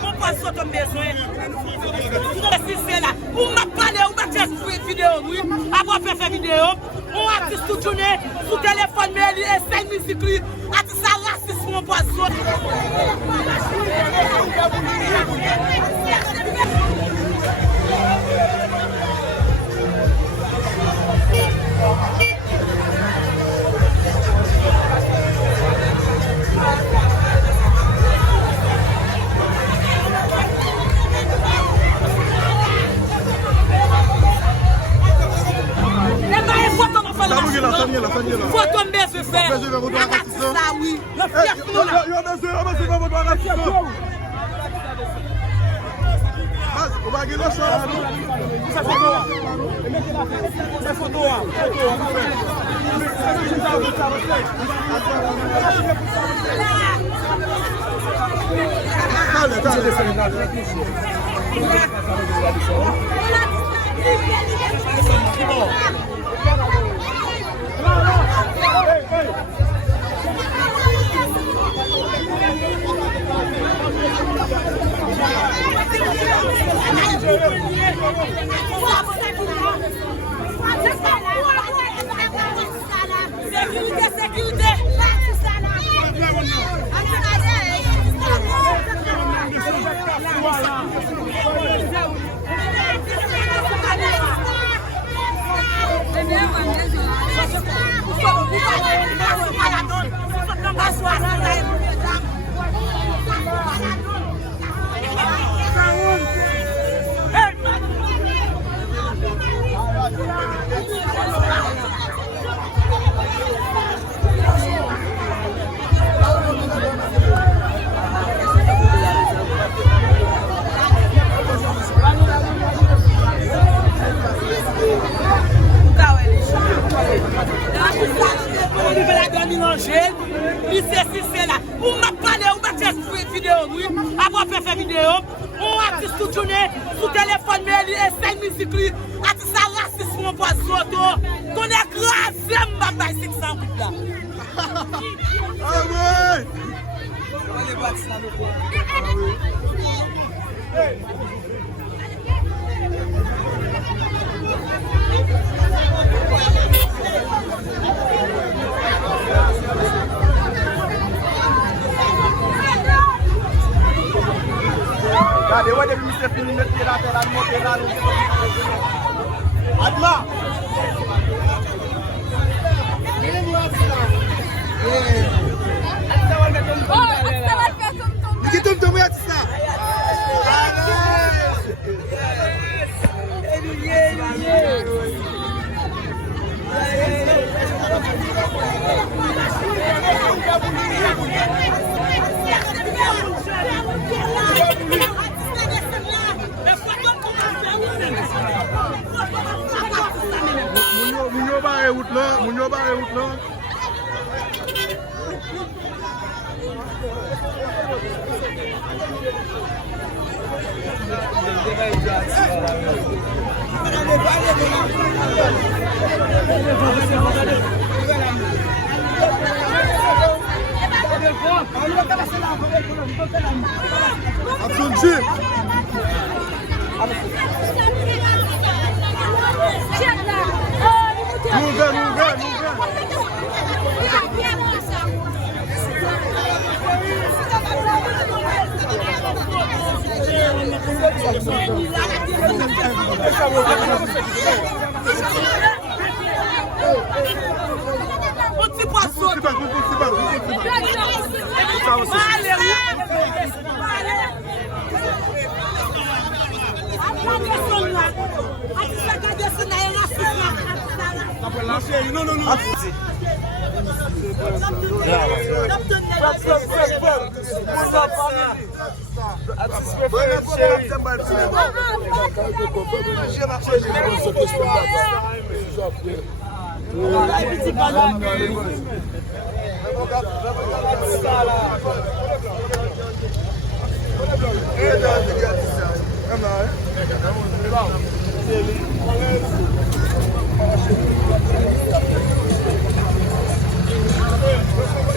Pourquoi ton besoin? C'est là. On m'a parlé, on m'a fait vidéo, oui. Après faire vidéo, on artiste toute journée, sous téléphone, mais il essaie de musique, artiste raciste, mon poisson. Faut tomber ce fait. Ça oui. On va gagner la soirée. Sécurité. On m'a parlé, on m'a fait vidéo, oui. Après faire vidéo, on artiste toute journée, sous téléphone, mais il essaie de musique, artiste raciste, mon poisson, qu'on est grave, ma baille 600 là. Ah ouais! Regardez, ouais, depuis que fini de mettre la terre, la monter là, Adma! Mounio ba route là.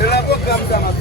Ela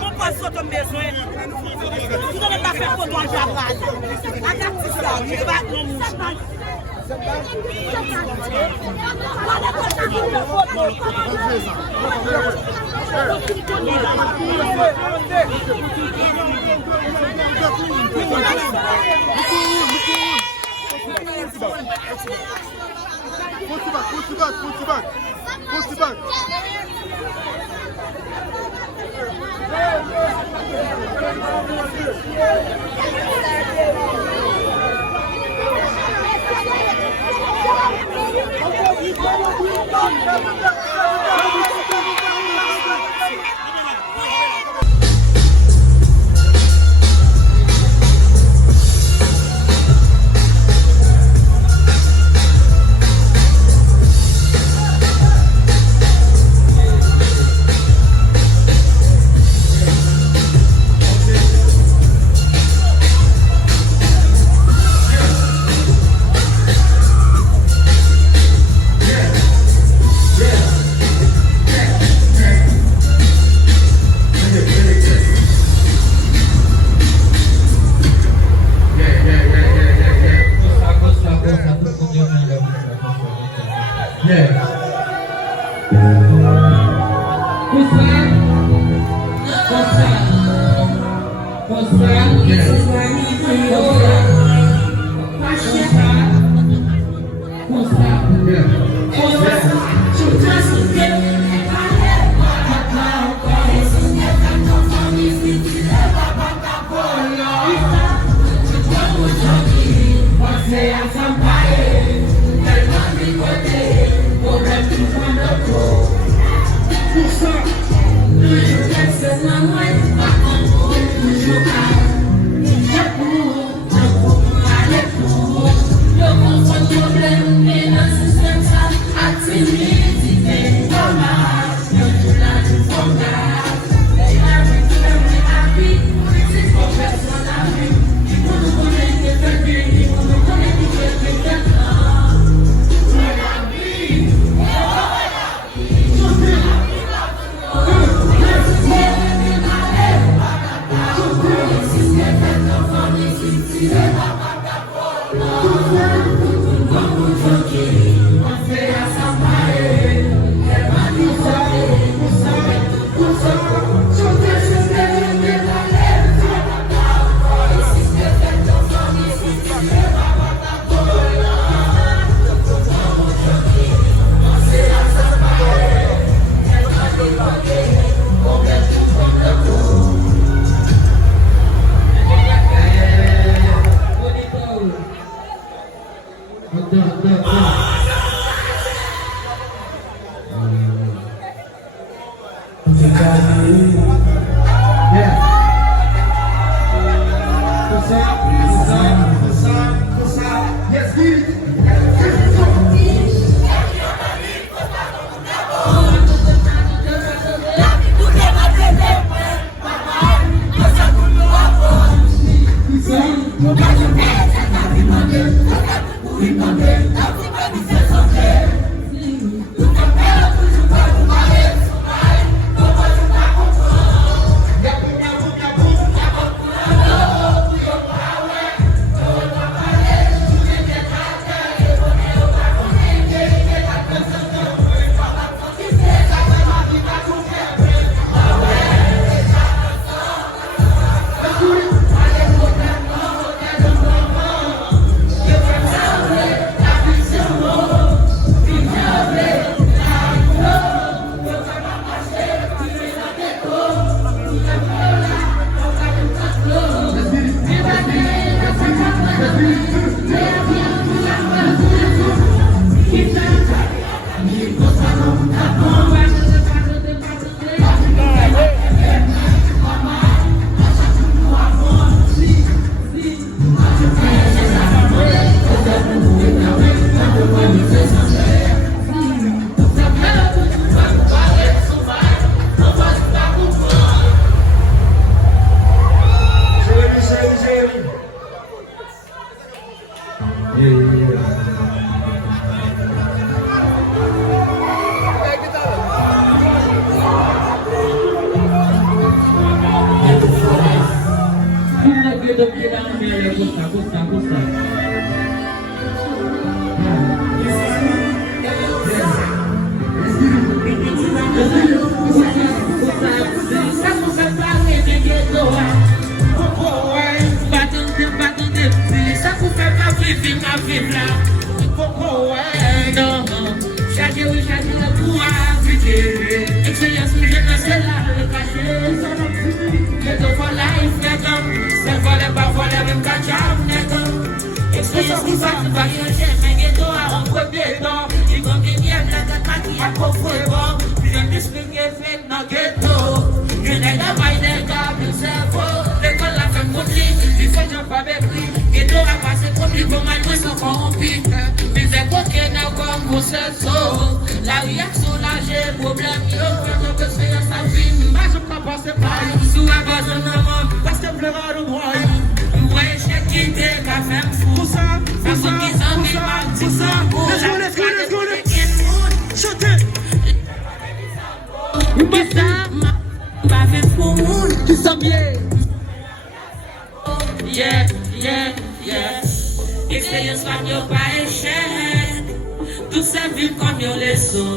On passe sur ton besoin. Tu dois pas faire pour toi le travail. Regarde ça, tu vas non mouche. Push the back. voler même cacham, nègre. Expérience qui va se changer, mais ghetto a un premier temps. Il va venir la tête qui a profondé bon. Puis je m'explique fait dans ghetto. Je n'ai pas maillé le cerveau. L'école a fait mon lit, il faut que je pas m'écrire. Ghetto a passé pour lui, pour mal, ils sont corrompus. Mais c'est quoi qu'il y a comme mon cerveau. La réaction, j'ai problème, yo, quand on peut se faire sa vie. Moi, je ne pense pas, sous la base de maman, parce que pleura le roi. Ouais, j'ai quitté, qu'a fait un fou. Pour ça. Let's go. Chantez. Qui s'en vient. Yeah. Expérience comme yo pas échec. Tout ça vu comme yo leçon.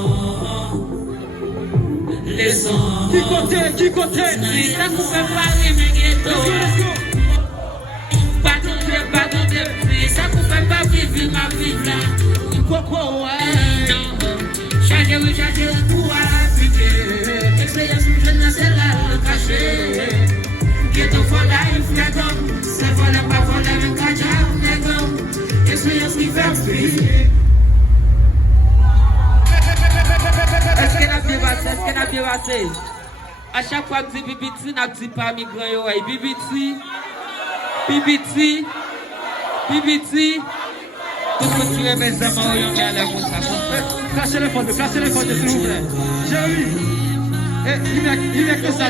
Qui côté. Si ça vous fait parler, mais ghetto. Pas de depuis. Ça vous fait pas vivre ma vie là. Coco, ouais. Changer pour appliquer. Expérience où je ne sais là le cacher. Ghetto for life, nègre. C'est voler pas voler avec cacham, nègre. Expérience qui fait free. Est-ce qu'elle a bien passé? À chaque fois que tu dis Bibiti, n'a dit pas migrant yo. Bibiti. Tout le monde tire mes amants, on y a l'air comme ça. Cachez les photos, s'il vous plaît. Jérémy. Il met que ça,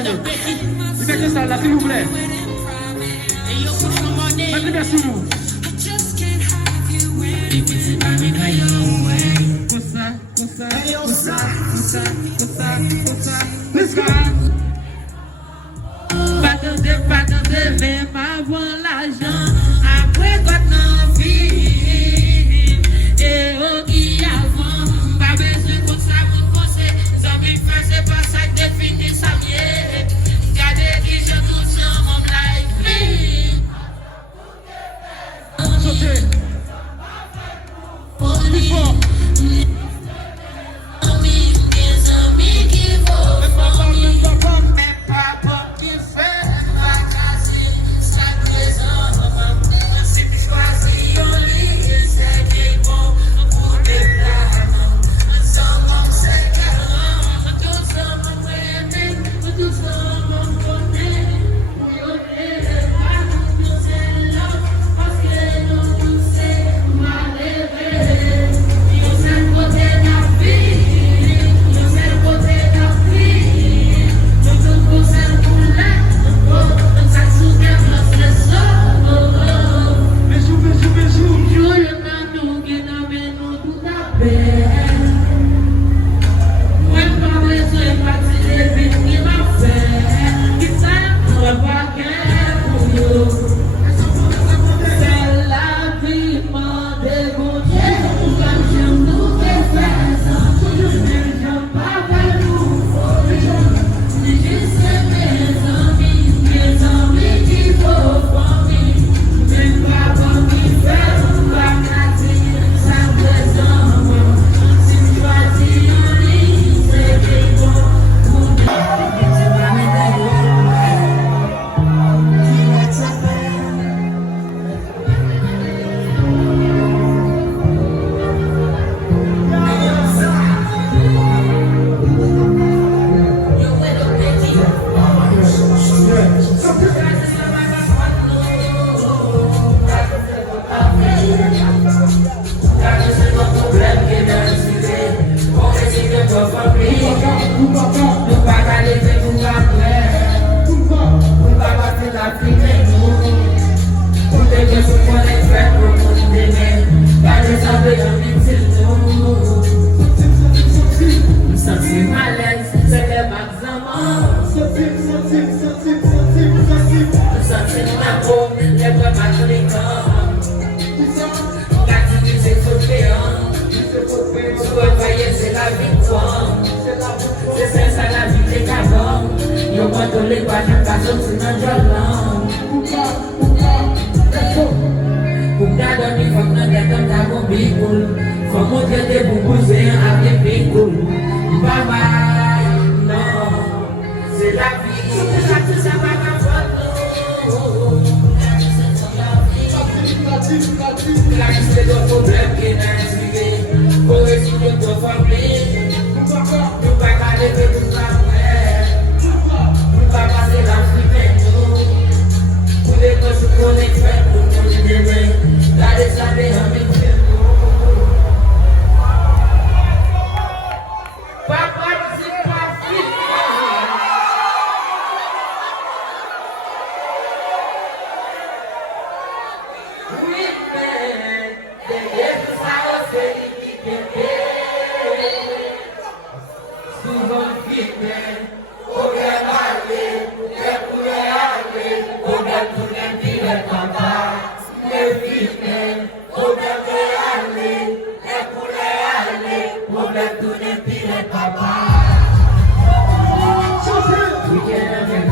là, s'il vous plaît. Mettez bien sous nous. Let's go. Pas de même avant l'argent. Après, quand on vit, et on y avant. Pas besoin de ça, mon conseil. Zami fait, c'est pas ça qui définit ça mieux. Gardez qui je tout ça, mon life. Sautez. Plus fort. c'est le problème qui n'a expliqué. Pour réciter ton famille, nous pas parler de tout ça, nous pas passer la fille, nous. Pour les causes qu'on est fait, pour nous libérer. La décharger en même temps. Papa, c'est pas fille. Oui, mais, derrière tout ça, c'est lui qui t'aime. Souvent, vite, mais, on vient aller, les couleurs aller, on vient tourner, puis les papa. Les vite, mais, on vient aller, les couleurs aller, on vient tourner, puis les papa. We can't have it.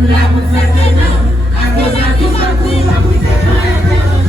Nous l'avons fait maintenant, à cause de tout ça, nous l'avons fait maintenant.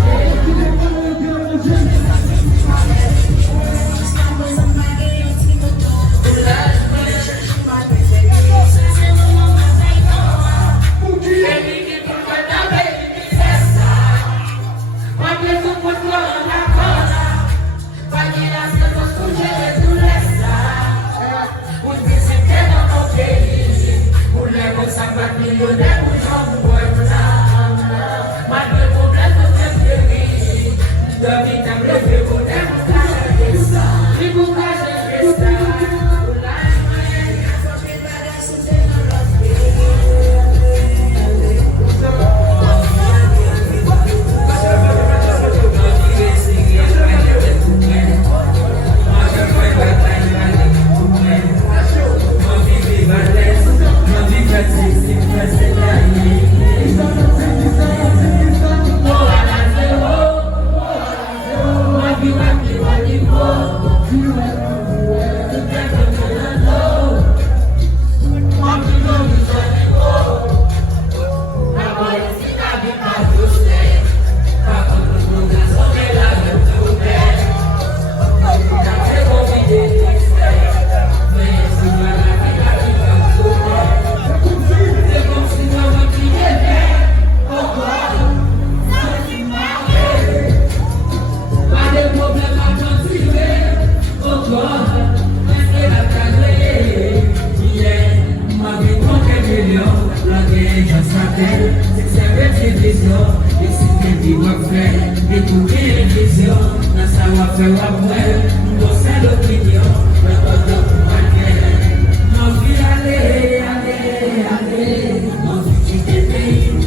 télévision, et si t'es dit quoi faire, découvrir les visions, dans sa voix faire après, dans sa l'opinion, dans votre poignet. Mon vie, allez, allez, allez, mon vie, quitte le pays, mon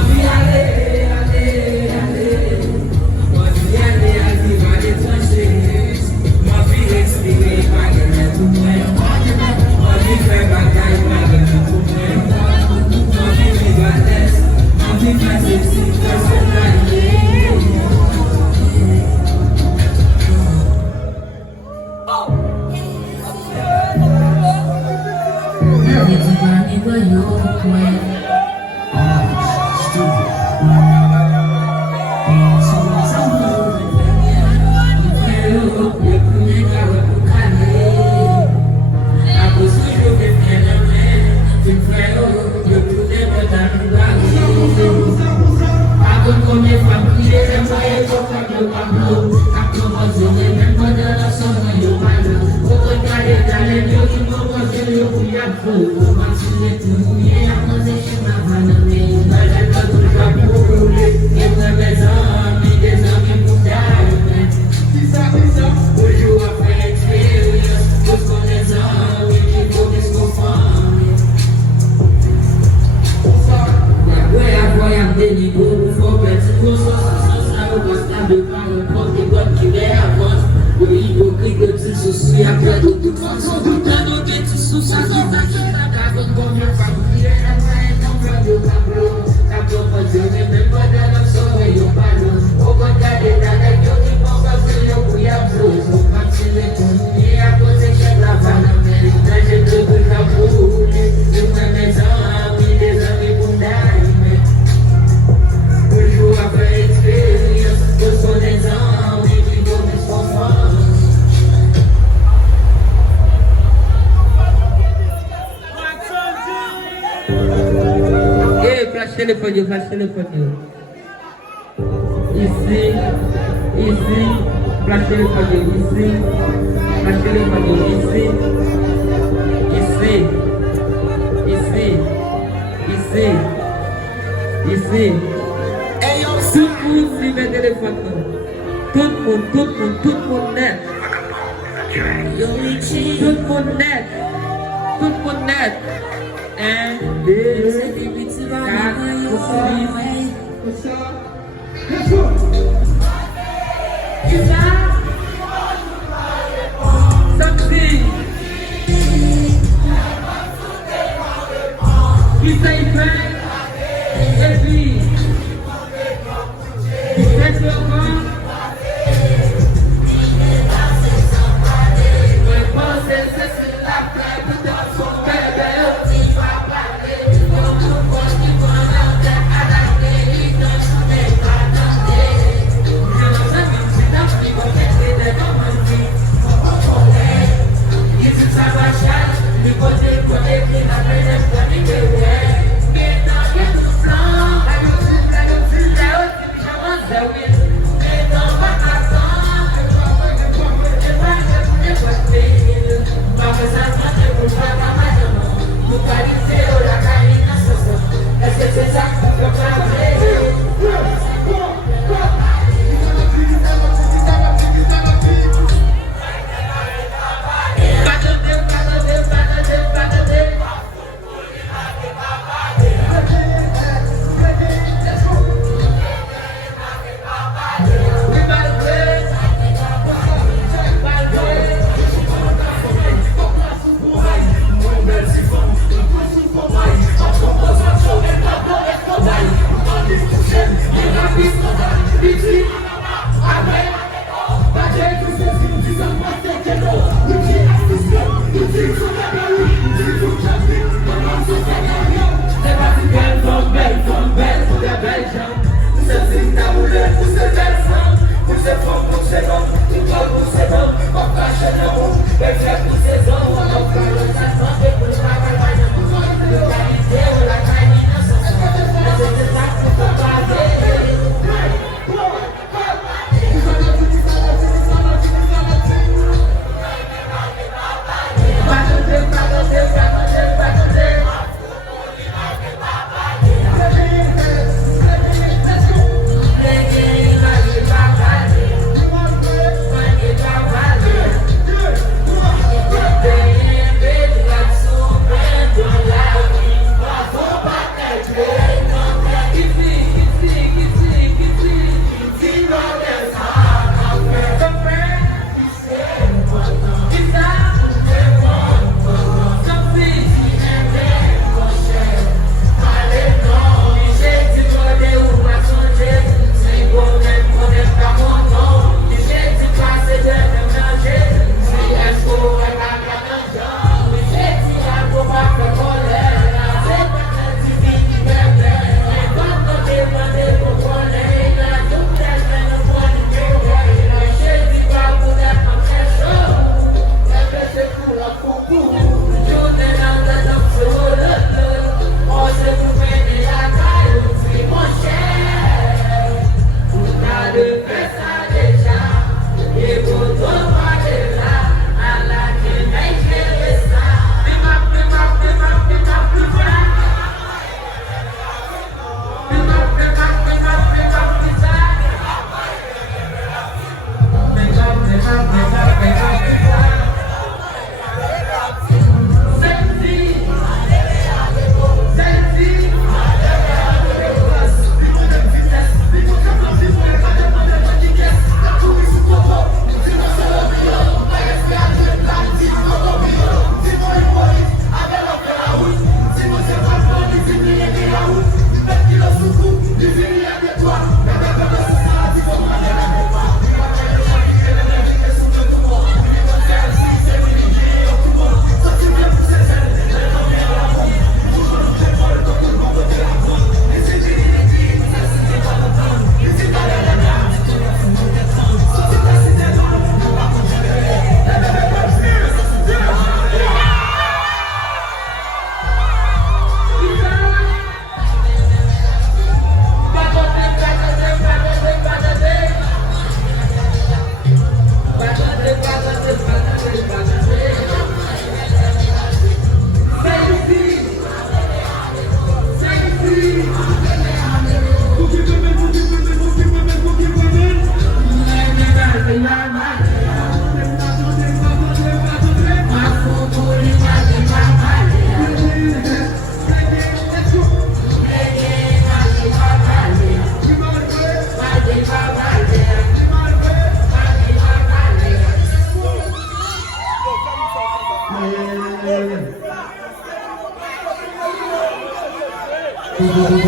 vie, allez, allez, allez, mon vie, allez, à vivre à l'étranger, mon vie, respirer, pas gagner tout moi, mon vie, faire bataille, pas gagner tout moi, mon vie, vivre à l'aise, mon vie, faire ceci, faire cela. Flash téléphone, ici, flash téléphone, ici, flash téléphone, ici. Tout le monde suit mes téléphones. Tout le monde net. Tout le monde net. 1, 2, 4, 6,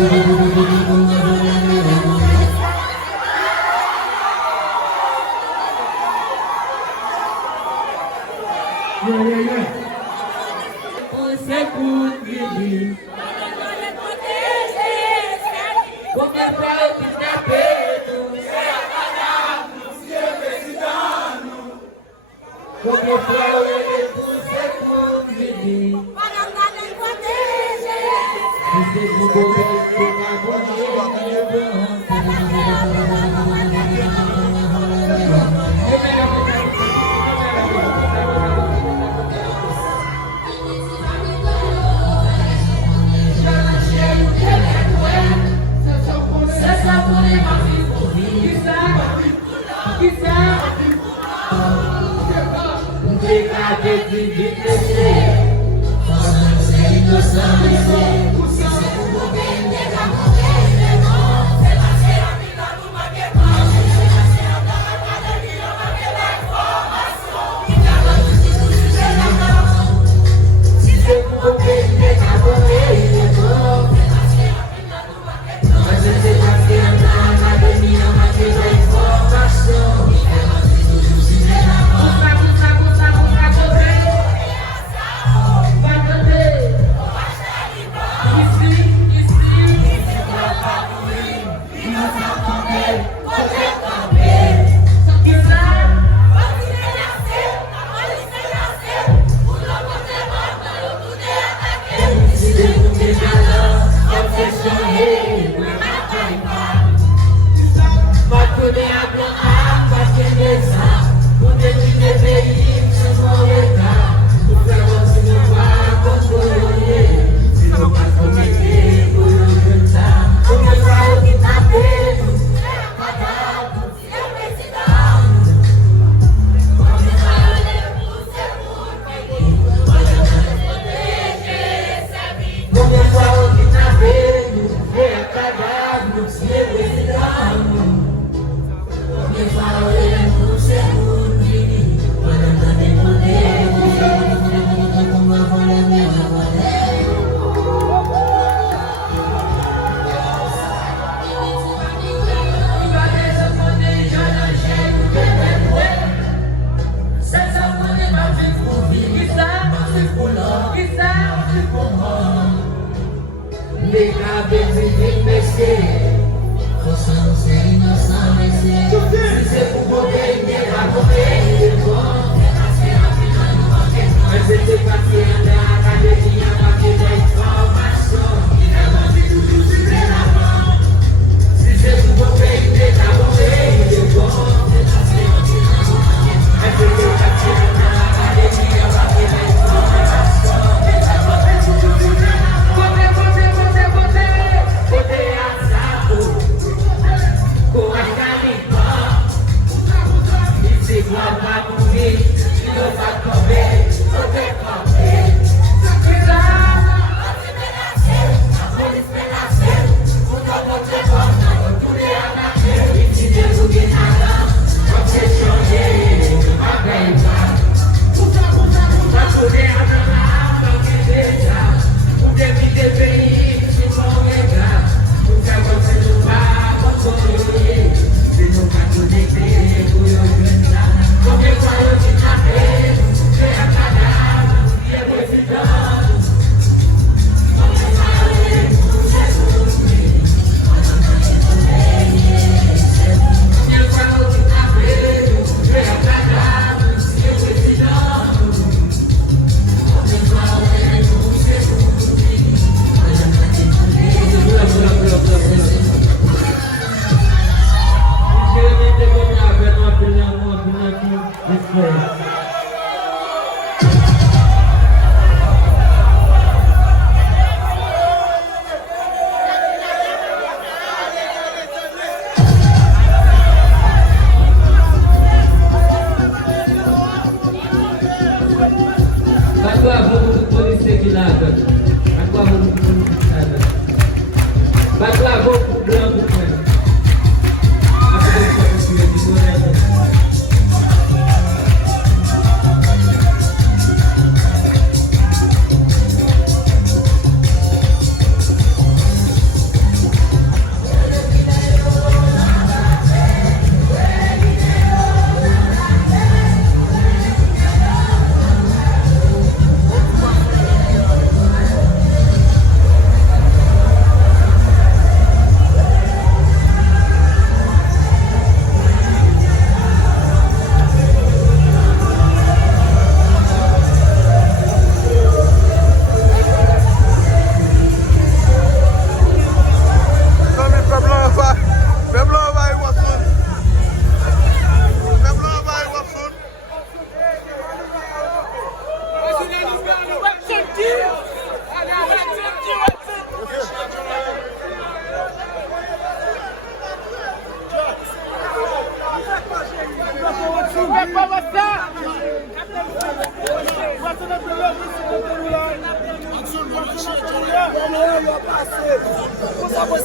Você cuide. Como é pra eu ficar preto? Como é pra eu você cuide? Você cuide na bolinha. Igual pra comer, igual pra comer,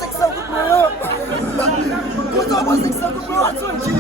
500 gout mwen yo. Koutan mwen 500 gout mwen yo atson ki.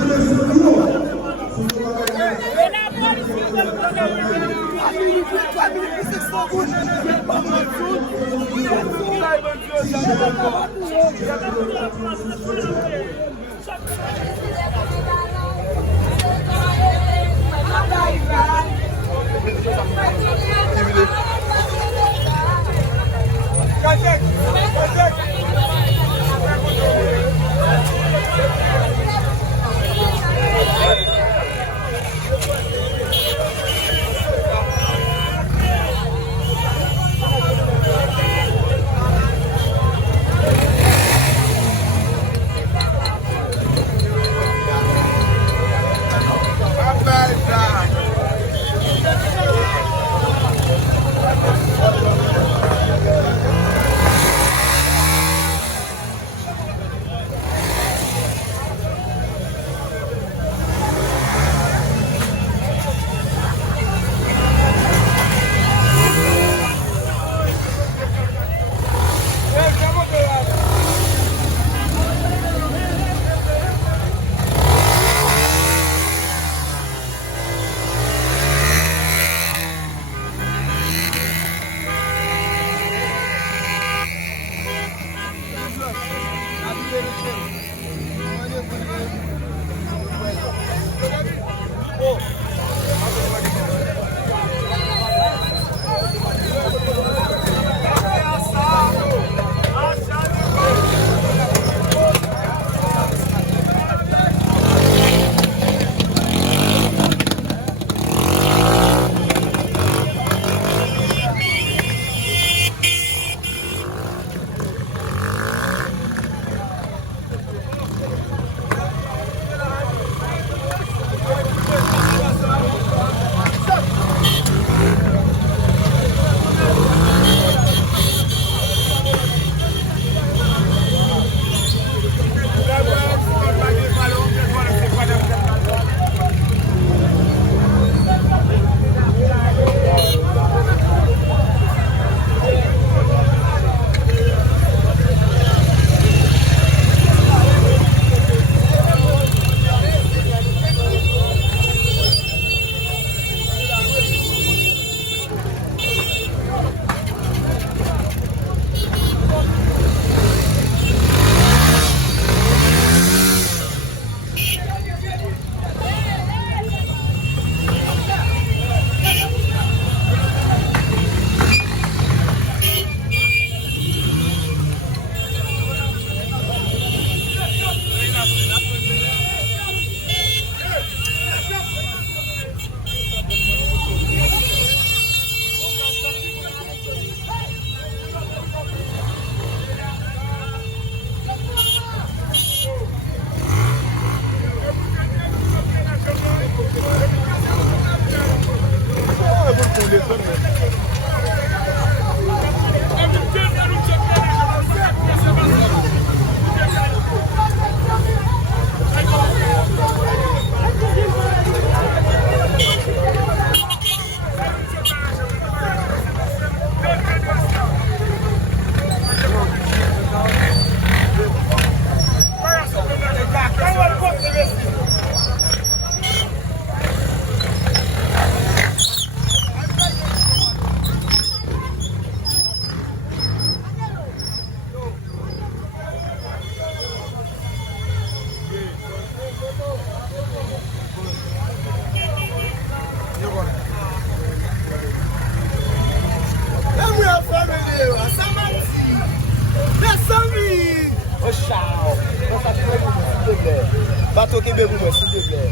Bateau qui bébou, s'il te plaît.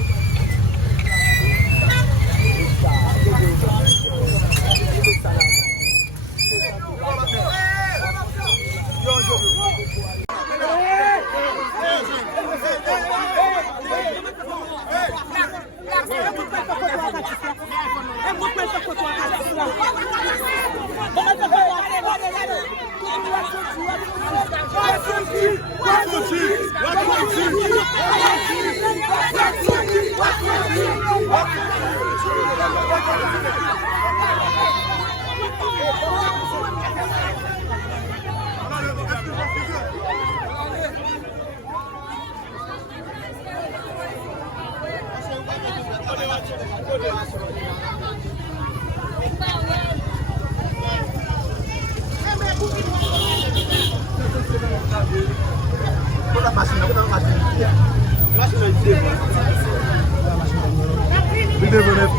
Video venez.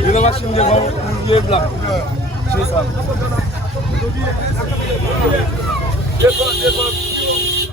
Il y a la machine devant, il est blanc. C'est ça. Devant.